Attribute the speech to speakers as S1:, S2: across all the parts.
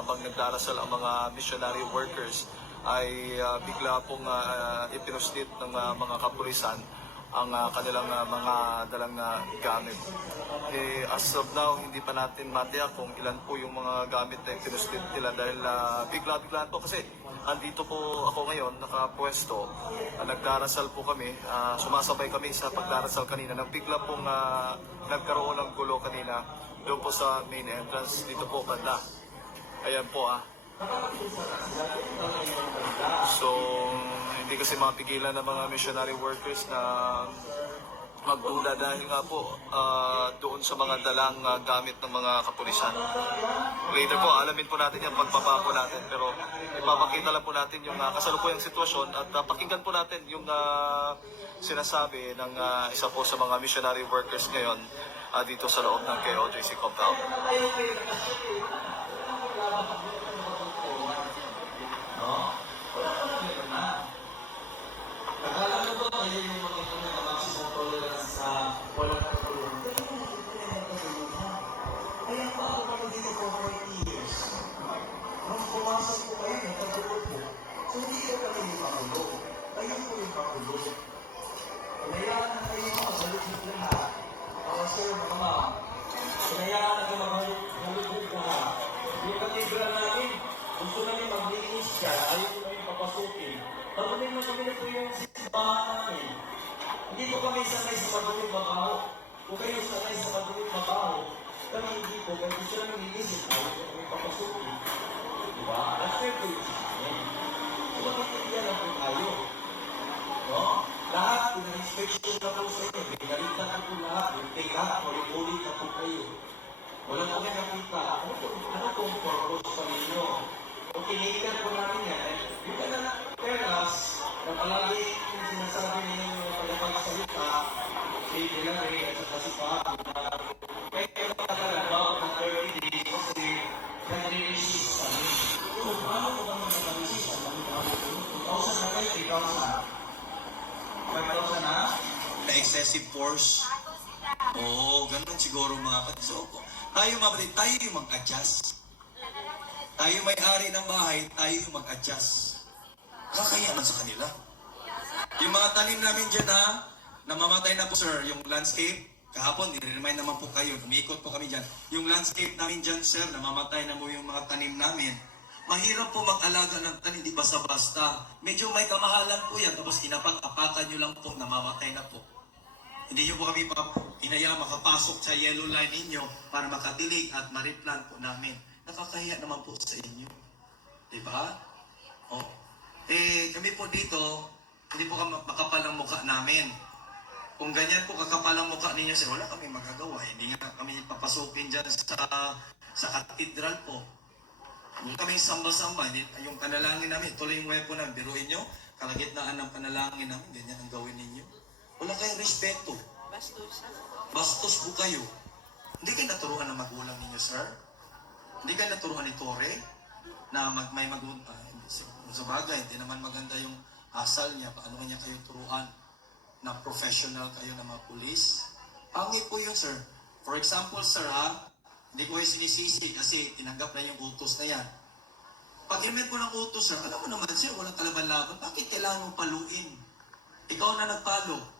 S1: habang nagdarasal ang mga missionary workers ay ah, bigla pong uh, ipinuslit ng ah, mga kapulisan ang ah, kanilang ah, mga dalang ah, gamit. Eh, as of now, hindi pa natin matiyak kung ilan po yung mga gamit na ipinuslit nila dahil ah, bigla-bigla po kasi andito po ako ngayon, nakapwesto, Ah, nagdarasal po kami, ah, sumasabay kami sa pagdarasal kanina, nang bigla pong ah, nagkaroon ng gulo kanina doon po sa main entrance, dito po banda. Ayan po ah. So, hindi kasi mapigilan ng mga missionary workers na magduda dahil nga po ah, doon sa mga dalang ah, gamit ng mga kapulisan. Later po, alamin po natin yan pagbaba po natin. Pero ipapakita lang po natin yung uh, kasalukuyang sitwasyon at ah, pakinggan po natin yung ah, sinasabi ng ah, isa po sa mga missionary workers ngayon ah, dito sa loob ng KOJC compound.
S2: Papasukin. Tapunin mo kami na po yung simbahan namin. Hindi po kami sanay sa madulong mabaho. Kung kayo sanay sa madulong mabaho, kami hindi po, kaya gusto namin linisip, ayaw ko kami papasukin. Diba? That's fair po yung sa amin. So, magkakaibigan lang po tayo. No? Lahat, pina-inspection na po sa inyo. Pinalitan na po lahat. Take lahat, ulit-ulit na po kayo. Wala po kayo nakita. Ano po, ano pong purpose pa ninyo? Kung
S3: excessive force. Oo, ganun siguro mga kapatid. So, tayo kapatid, tayo yung mag-adjust. Tayo may-ari ng bahay, tayo yung mag-adjust. Kakaya man sa kanila. Yung mga tanim namin dyan ha, namamatay na po sir, yung landscape, kahapon, i-remind naman po kayo, umiikot po kami dyan. Yung landscape namin dyan sir, namamatay na po yung mga tanim namin. Mahirap po mag-alaga ng tanim, di basta-basta. Medyo may kamahalan po yan, tapos kinapag-apakan nyo lang po, namamatay na po. Hindi nyo po kami pa hinayang makapasok sa yellow line ninyo para makadilig at ma-replant po namin. Nakakahiya naman po sa inyo. Di ba? Oh. Eh, kami po dito, hindi po kami makapal ang mukha namin. Kung ganyan po kakapal ang mukha ninyo, sir, wala kami magagawa. Hindi nga kami papasukin dyan sa, sa katedral po. Kung kami samba-samba, hindi- yung panalangin namin, tuloy yung weapon na biruin nyo, kalagitnaan ng panalangin namin, ganyan ang gawin ninyo. Wala kayong respeto. Bastos po kayo. Hindi kayo naturuan ng magulang ninyo, sir? Hindi kayo naturuan ni Tore na mag, may mag ah, hindi, sa, bagay, hindi naman maganda yung asal niya. Paano niya kayo turuan na professional kayo na mga pulis? Pangit po yun, sir. For example, sir, ha? Hindi ko kayo sinisisi kasi tinanggap na yung utos na yan. Pag imet mo ng utos, sir, alam mo naman, sir, walang kalaban-laban. Bakit kailangan mong paluin? Ikaw na nagpalo.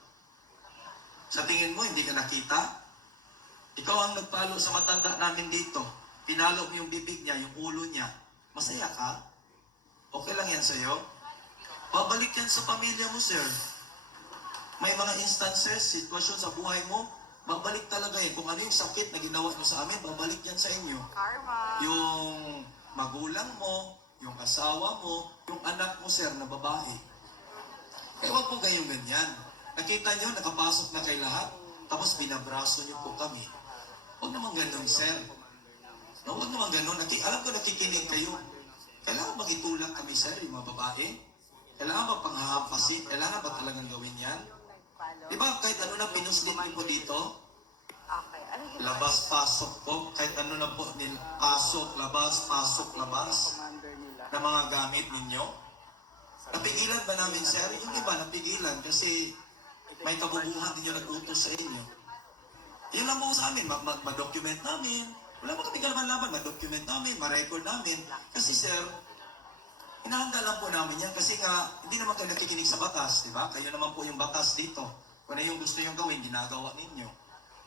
S3: Sa tingin mo, hindi ka nakita? Ikaw ang nagpalo sa matanda namin dito. Pinalo mo yung bibig niya, yung ulo niya. Masaya ka? Okay lang yan sa'yo? Babalik yan sa pamilya mo, sir. May mga instances, sitwasyon sa buhay mo, babalik talaga yan. Kung ano yung sakit na ginawa nyo sa amin, babalik yan sa inyo.
S4: Karma.
S3: Yung magulang mo, yung asawa mo, yung anak mo, sir, na babae. Kaya huwag po kayong ganyan. Nakita nyo, nakapasok na kay lahat, tapos binabraso nyo po kami. Huwag naman ganun, sir. No, huwag naman ganun. Naki, alam ko nakikinig kayo. Kailangan bang itulak kami, sir, yung mga babae? Kailangan ba panghahampasin? Kailangan ba talagang gawin yan? Di ba kahit ano na pinuslit niyo po dito?
S4: Ano
S3: Labas, pasok po. Kahit ano na po, nil, pasok, labas, pasok, labas
S4: nila?
S3: na mga gamit ninyo? Napigilan ba namin, sir? Yung iba napigilan kasi may kabubuhan din yung nag-utos sa inyo. Yun lang po sa amin, ma- ma- ma-document namin, Wala mo kami kalaban-laban, ma-document namin, ma-record namin. Kasi sir, Hinahanda lang po namin yan kasi nga, hindi naman kayo nakikinig sa batas, di ba? Kayo naman po yung batas dito. Kung ano yung gusto yung gawin, ginagawa ninyo.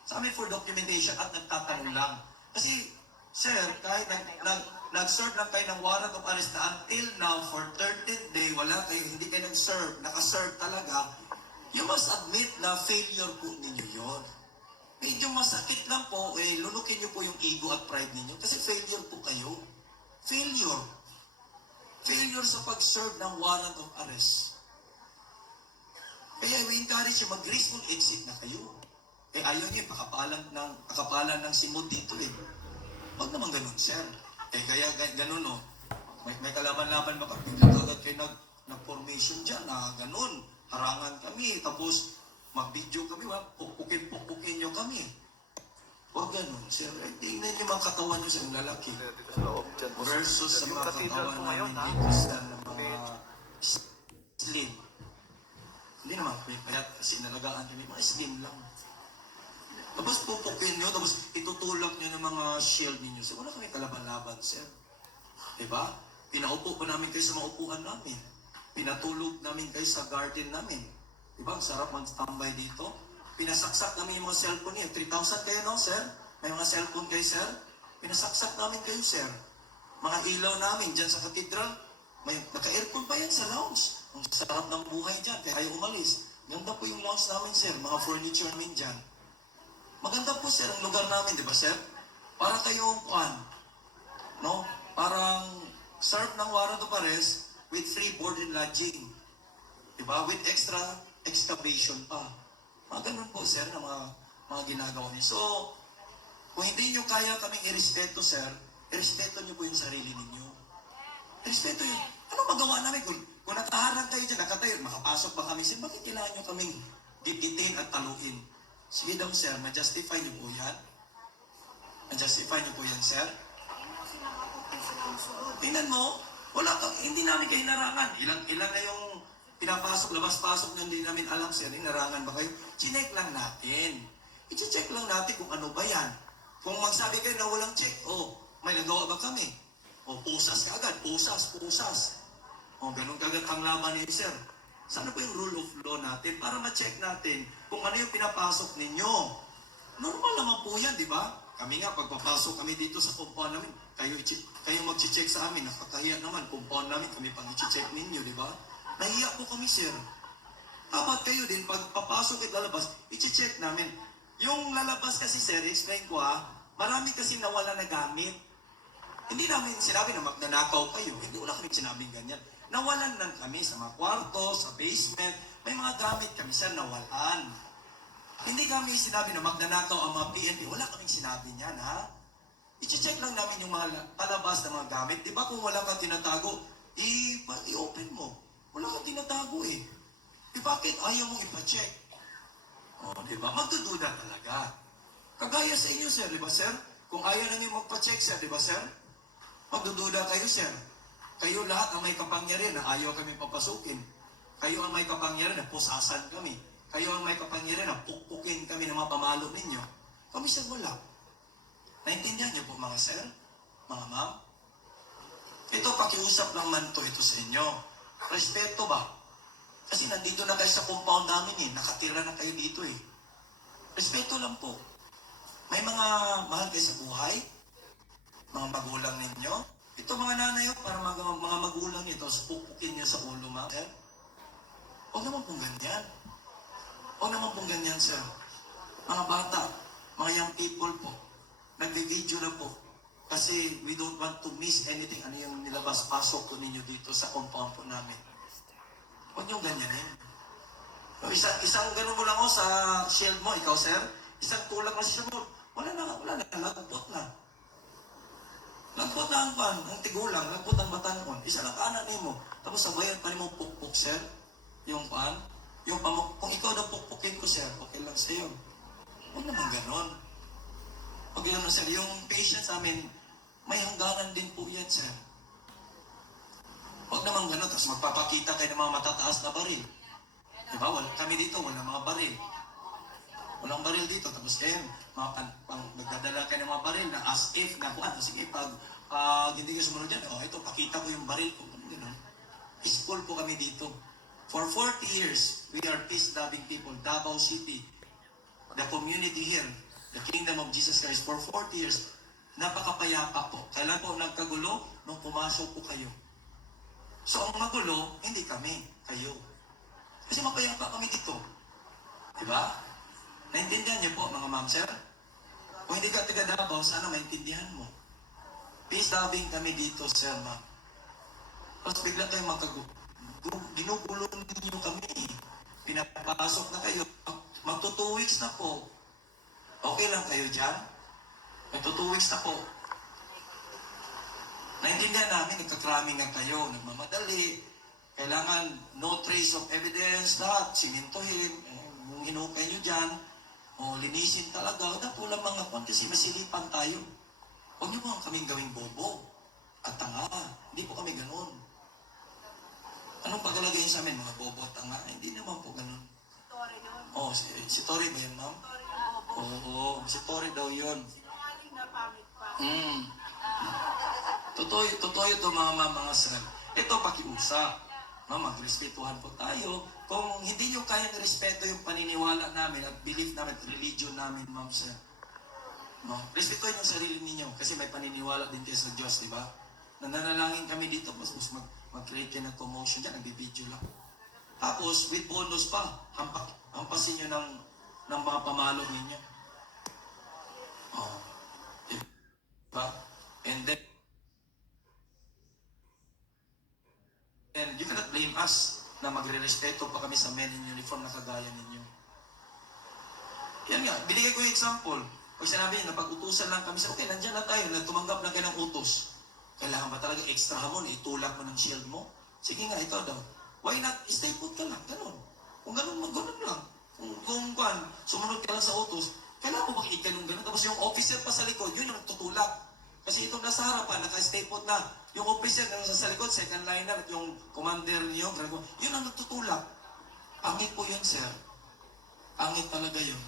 S3: Sa amin for documentation at nagtatanong lang. Kasi, sir, kahit nag, nag, nag-serve lang kayo ng warrant of arrest na until now, for 13th day, wala kayo, hindi kayo nag-serve, naka-serve talaga, you must admit na failure po ninyo yon. Medyo masakit lang po, eh, lulukin niyo po yung ego at pride ninyo kasi failure po kayo. Failure failure sa pag-serve ng warrant of arrest. Kaya we encourage you, mag-graceful exit na kayo. Eh ayaw niyo, pakapalan ng, pakapalan ng simod dito eh. Huwag naman ganun, sir. Eh kaya ga- ganun oh. May, may kalaban-laban ba kami? Kagad kayo nag, nag-formation dyan na ganun. Harangan kami, tapos mag-video kami, wag, pupukin-pupukin nyo kami. Huwag ganun, sir. Eh, tingnan niyo mga katawan niyo sa lalaki versus sa mga katawan namin dito sa mga slim. Hindi naman yung payat kasi nalagaan kami, mga slim lang. Tapos pupukin nyo, tapos itutulak nyo ng mga shield ninyo. So wala kami kalaban-laban, sir. Diba? Pinaupo pa namin kayo sa mga upuan namin. Pinatulog namin kayo sa garden namin. Diba? Ang sarap mag-standby dito. Pinasaksak namin yung mga cellphone niyo. 3,000 kayo, no, sir? May mga cellphone kayo, sir? Pinasaksak namin kayo, sir. Mga ilaw namin dyan sa katedral. May naka-aircon pa yan sa lounge. Ang sarap ng buhay dyan, kaya ayaw umalis. Ganda po yung lounge namin, sir. Mga furniture namin dyan. Maganda po, sir, ang lugar namin, di ba, sir? Para kayong, kuan, no? Parang serve ng warrant of arrest with free board and lodging. Diba? With extra excavation pa. Mga ganun po, sir, na mga, mga ginagawa niyo. So, kung hindi nyo kaya kaming irespeto, sir, irespeto nyo po yung sarili ninyo. Respeto yun. Ano magawa namin? Kung, kung nakaharang kayo dyan, nakatayo, makapasok ba kami? Sir, bakit kailangan nyo kaming diditin at taluin? Sige daw, sir, ma-justify nyo po yan. Ma-justify nyo po yan, sir. Tingnan mo, wala ka, hindi namin kayo narangan. Ilan, ilan na yung pinapasok, labas-pasok nyo, hindi namin alam, sir, yung narangan ba kayo? Chinek lang natin. I-check lang natin kung ano ba yan. Kung magsabi kayo na walang check, oh, may nagawa ba kami? O, pusas ka agad, pusas, pusas. O, ganun kagad ang laban ni sir. Sana po yung rule of law natin para ma-check natin kung ano yung pinapasok ninyo. Normal naman po yan, di ba? Kami nga, pagpapasok kami dito sa compound namin, kayo, kayo mag-check sa amin, nakakahiya naman, compound namin, kami pang i-check ninyo, di ba? Nahiya po kami, sir. Dapat kayo din, pag papasok at lalabas, i-check namin. Yung lalabas kasi, sir, explain ko ha, marami kasi nawala na gamit. Hindi namin sinabi na magnanakaw kayo. Hindi wala kami sinabing ganyan. Nawalan lang kami sa mga kwarto, sa basement. May mga gamit kami, sir, nawalan. Hindi kami sinabi na magnanakaw ang mga PNP. Wala kaming sinabi niyan, ha? I-check lang namin yung mga la- palabas na mga gamit. Di ba kung wala kang tinatago, i-open mo. Wala kang tinatago eh. Di bakit ayaw mong ipa-check? O, di ba? Magdududa talaga. Kagaya sa inyo, sir, di ba, sir? Kung ayaw na niyo magpa-check, sir, di ba, sir? Magdududa kayo, sir. Kayo lahat ang may kapangyarihan na ayaw kami papasukin. Kayo ang may kapangyarihan na pusasan kami. Kayo ang may kapangyarihan na pukpukin kami ng mga pamalo ninyo. Kami, sir, wala. Naintindihan niyo po, mga sir? Mga ma'am? Ito, pakiusap lang man to ito sa inyo. Respeto ba? Kasi nandito na kayo sa compound namin eh. Nakatira na kayo dito eh. Respeto lang po. May mga mahal kayo sa buhay, mga magulang ninyo. Ito mga nanay, oh, para mga, mga magulang nito, so pupukin niyo sa ulo, ma. Sir, huwag naman pong ganyan. Huwag naman pong ganyan, sir. Mga bata, mga young people po, nagbe-video na po. Kasi we don't want to miss anything. Ano yung nilabas-pasok po ninyo dito sa compound po namin. Huwag niyong ganyanin. O, Isang, isang ganun mo lang oh, sa shield mo, ikaw, sir. Isang tulak na shield mo. Wala na, wala na, lagpot na. Lagpot na ang pan, ang tigulang, lagpot ang batanon. Isa lang kanan mo. Tapos sabayan pa rin mo pukpuk, sir. Yung pan. Yung pamuk, kung ikaw daw pukpukin ko, sir, okay lang sa'yo. Huwag naman ganon. Huwag naman, sir. Yung patient sa amin, may hangganan din po yan, sir. Huwag naman ganon, tapos magpapakita kayo ng mga matataas na baril. Diba? Wala, kami dito, wala mga baril. walang baril dito. Tapos kayo, mga pan, pang, magdadala kayo ng mga baril na as if na kuhan. Sige, pag ah, hindi ka sumunod dyan, oh, ito, pakita ko yung baril ko. Ganun. Peaceful po kami dito. For 40 years, we are peace-loving people. Davao City, the community here, the kingdom of Jesus Christ, for 40 years, napakapayapa po. Kailan po nagkagulo? Nung pumasok po kayo. So, ang magulo, hindi kami, kayo. Kasi mapayapa kami dito. Diba? Naintindihan niyo po, mga ma'am, sir? Kung hindi ka taga Davao, sana maintindihan mo. Peace loving kami dito, sir, ma'am. Tapos bigla kayo magkagulo. Ginugulo ninyo kami. Pinapasok na kayo. Magto na po. Okay lang kayo dyan? Magto na po. Naintindihan namin, nagkakraming na kayo, nagmamadali. Kailangan no trace of evidence, lahat, simintuhin, eh, yung hinukay nyo dyan, o linisin talaga, wala po lang mga kwan kasi masilipan tayo. Huwag nyo po kaming gawing bobo at tanga. Hindi po kami ganun. Anong pagkalagay sa amin, mga bobo at tanga? Hindi naman po ganun.
S4: Tore yun.
S3: Oh, si, si Tori ba yun, ma'am?
S4: Tore yung bobo.
S3: Oo, si Tori daw yun.
S4: Sinungaling na pamit pa.
S3: Mm. Totoo, totoo ito mga mama, mga sir. Ito pakiusap. No, magrespetuhan po tayo. Kung hindi nyo kayang respeto yung paniniwala namin at belief namin at religion namin, ma'am, sir. No, respetuhin yung sarili ninyo kasi may paniniwala din kayo sa Diyos, di ba? Nananalangin kami dito, mas, mas mag, mag-create kayo ng commotion dyan, nagbibideo lang. Tapos, with bonus pa, hampak, hampasin nyo ng, ng mga pamalo ninyo. Oh. Diba? And then, and you cannot blame us na magre-respeto pa kami sa men in uniform na kagaya ninyo. Yan nga, binigay ko yung example. Pag sinabi niya, napag-utusan lang kami, sa okay, nandyan na tayo, na tumanggap na kayo ng utos. Kailangan ba talaga extra hamon, itulak mo ng shield mo? Sige nga, ito daw. Why not, stay put ka lang, ganun. Kung ganun, mag ganun lang. Kung, kung kwan, sumunod ka lang sa utos, kailangan mo makinig ka nung ganun. Tapos yung officer pa sa likod, yun yung nagtutulak. Kasi itong nasa harapan, naka-stay put na. Yung officer na nasa sa likod, second liner, at yung commander niyo, yun ang nagtutulak. Pangit po yun, sir. Pangit talaga yun.